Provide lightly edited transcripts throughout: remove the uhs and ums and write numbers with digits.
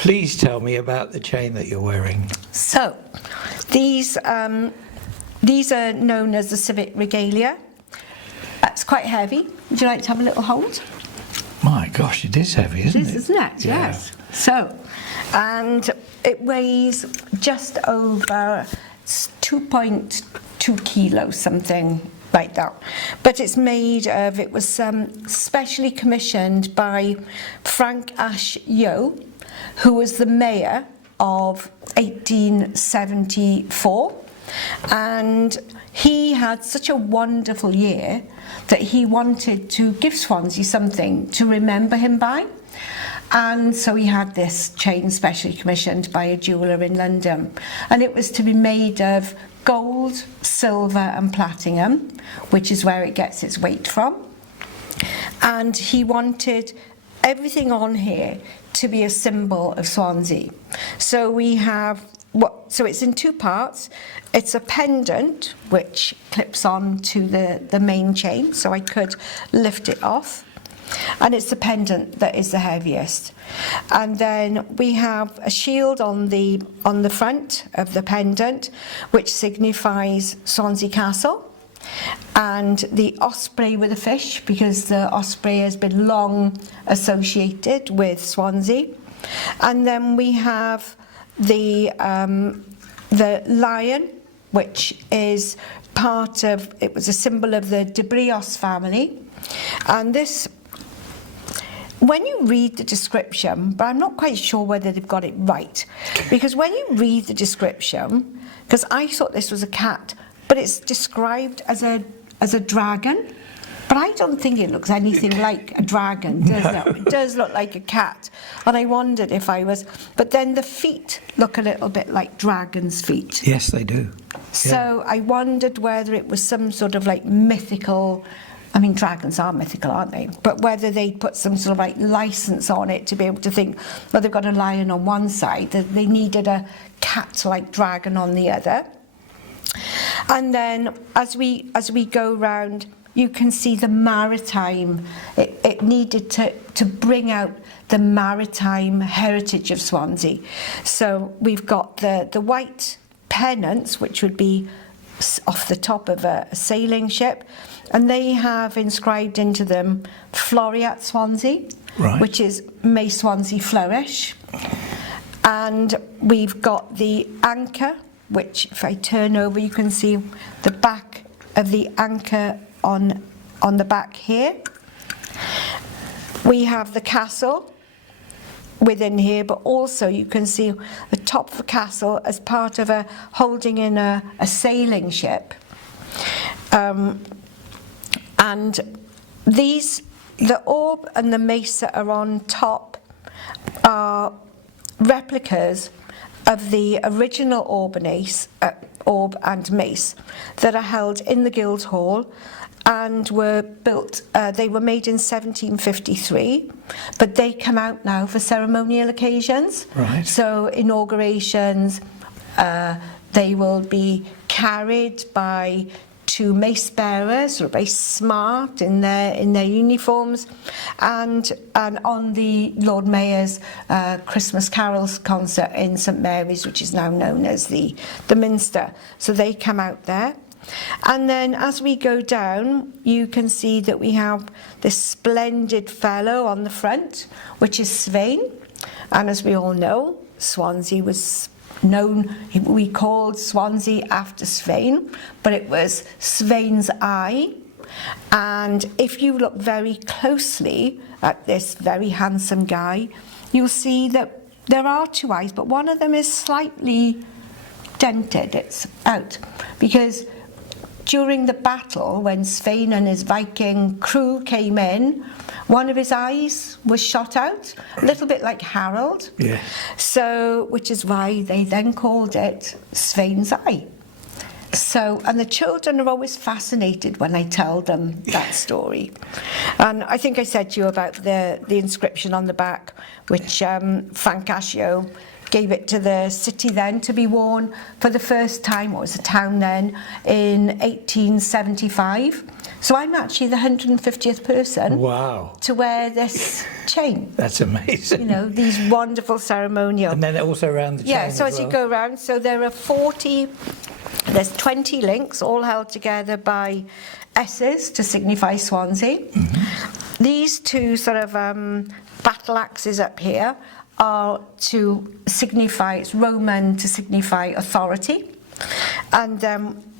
Please tell me about the chain that you're wearing. So, these are known as the Civic Regalia. It's quite heavy. Would you like to have a little hold? My gosh, it is heavy, isn't it? Isn't it? Yeah. Yes. So, and it weighs just over 2.2 kilos, something like that. But it's made of, it was specially commissioned by Frank Ash Yeo, who was the mayor of 1874. And he had such a wonderful year that he wanted to give Swansea something to remember him by. And so he had this chain specially commissioned by a jeweller in London. And it was to be made of gold, silver and platinum, which is where it gets its weight from. And he wanted everything on here to be a symbol of Swansea. So we have so it's in two parts. It's a pendant which clips on to the main chain, so I could lift it off. And it's the pendant that is the heaviest. And then we have a shield on the front of the pendant, which signifies Swansea Castle, and the osprey with a fish, because the osprey has been long associated with Swansea. And then we have the lion, which is part of, it was a symbol of the de Brios family. And this, when you read the description, but I'm not quite sure whether they've got it right, because when you read the description, because I thought this was a cat, but it's described as a dragon, but I don't think it looks anything like a dragon, does it? It does look like a cat, and I wondered if I was, but then the feet look a little bit like dragon's feet. Yes, they do. So I wondered whether it was some sort of like mythical, I mean, dragons are mythical, aren't they? But whether they put some sort of like license on it to be able to think, well, they've got a lion on one side, that they needed a cat-like dragon on the other. And then as we go round, you can see the maritime. It needed to bring out the maritime heritage of Swansea. So we've got the white pennants, which would be off the top of a sailing ship, and they have inscribed into them Floreat Swansea, right, which is May Swansea Flourish. And we've got the anchor, which if I turn over you can see the back of the anchor on the back here. We have the castle within here, but also you can see the top of the castle as part of holding in a sailing ship. And the orb and the mace that are on top are replicas of the original orb and mace that are held in the Guildhall and were built, they were made in 1753, but they come out now for ceremonial occasions. Right. So inaugurations, they will be carried by two mace bearers who are very smart in their uniforms, and on the Lord Mayor's Christmas carols concert in St Mary's, which is now known as the Minster. So they come out there. And then as we go down, you can see that we have this splendid fellow on the front, which is Svein. And as we all know, Swansea was known, we called Swansea after Svein, but it was Svein's eye. And if you look very closely at this very handsome guy, you'll see that there are two eyes, but one of them is slightly dented, it's out, because during the battle, when Svein and his Viking crew came in, one of his eyes was shot out, a little bit like Harold. Yeah. So, which is why they then called it Svein's eye. So, and the children are always fascinated when I tell them that story. And I think I said to you about the inscription on the back, which Frank Ash Yeo gave it to the city then to be worn for the first time, or was a town then, in 1875. So I'm actually the 150th person Wow. to wear this chain. That's amazing. You know, these wonderful ceremonial. And then also around the chain. Yeah, so as you go around, so there are there's 20 links, all held together by S's to signify Swansea. Mm-hmm. These two sort of battle axes up here are to signify, it's Roman to signify authority. And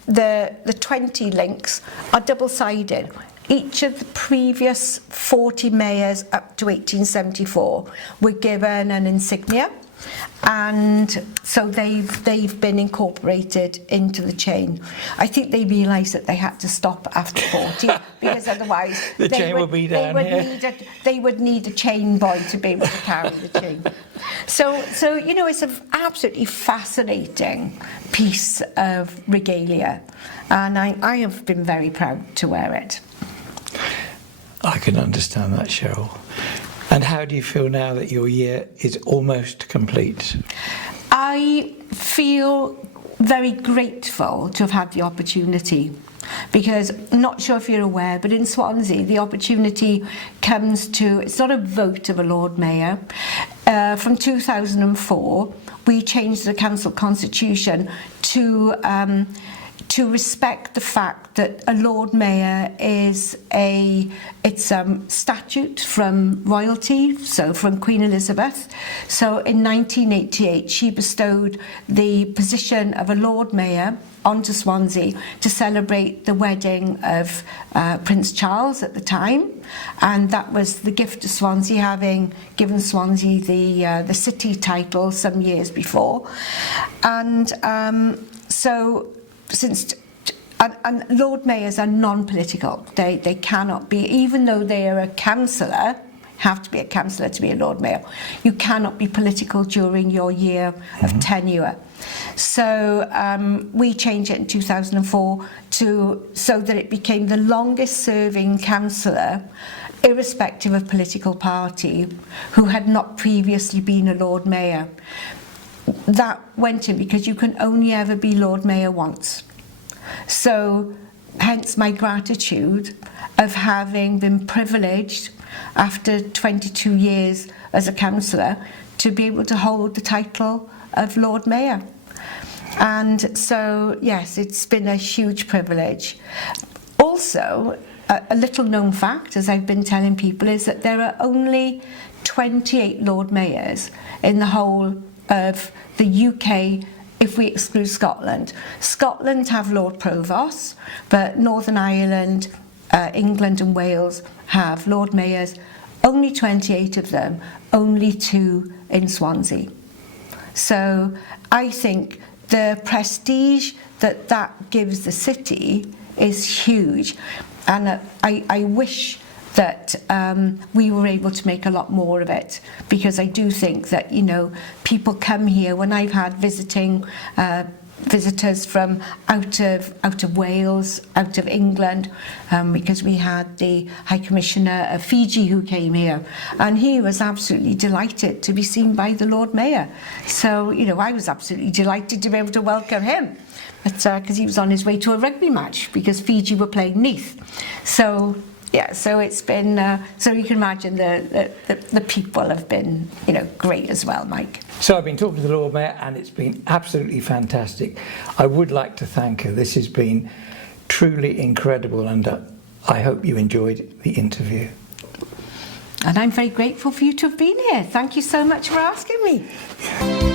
the 20 links are double-sided. Each of the previous 40 mayors up to 1874 were given an insignia, and so they've been incorporated into the chain. I think they realised that they had to stop after 40 because otherwise the chain would be down here. They would need a chain boy to be able to carry the chain. So you know, it's an absolutely fascinating piece of regalia, and I have been very proud to wear it. I can understand that, Cheryl. And how do you feel now that your year is almost complete? I feel very grateful to have had the opportunity, because I'm not sure if you're aware, but in Swansea the opportunity comes to, it's not a vote of a Lord Mayor. From 2004 we changed the council constitution to respect the fact that a Lord Mayor is it's statute from royalty, so from Queen Elizabeth. So in 1988 she bestowed the position of a Lord Mayor onto Swansea to celebrate the wedding of Prince Charles at the time, and that was the gift of Swansea, having given Swansea the city title some years before. And and Lord Mayors are non-political. They cannot be, even though they are a councillor, have to be a councillor to be a Lord Mayor. You cannot be political during your year of tenure. So we changed it in 2004 so that it became the longest serving councillor, irrespective of political party, who had not previously been a Lord Mayor. That went in because you can only ever be Lord Mayor once. So hence my gratitude of having been privileged after 22 years as a councillor to be able to hold the title of Lord Mayor. And so yes, it's been a huge privilege. Also, a little known fact, as I've been telling people, is that there are only 28 Lord Mayors in the whole of the UK, if we exclude Scotland. Scotland have Lord Provosts, but Northern Ireland, England and Wales have Lord Mayors, only 28 of them, only 2 in Swansea. So I think the prestige that gives the city is huge, and I wish that we were able to make a lot more of it, because I do think that, you know, people come here. When I've had visitors from out of Wales, out of England, because we had the High Commissioner of Fiji who came here, and he was absolutely delighted to be seen by the Lord Mayor. So, you know, I was absolutely delighted to be able to welcome him, because he was on his way to a rugby match because Fiji were playing Neath. So yeah, so it's been, so you can imagine the people have been, you know, great as well, Mike. So I've been talking to the Lord Mayor and it's been absolutely fantastic. I would like to thank her. This has been truly incredible, and I hope you enjoyed the interview. And I'm very grateful for you to have been here. Thank you so much for asking me.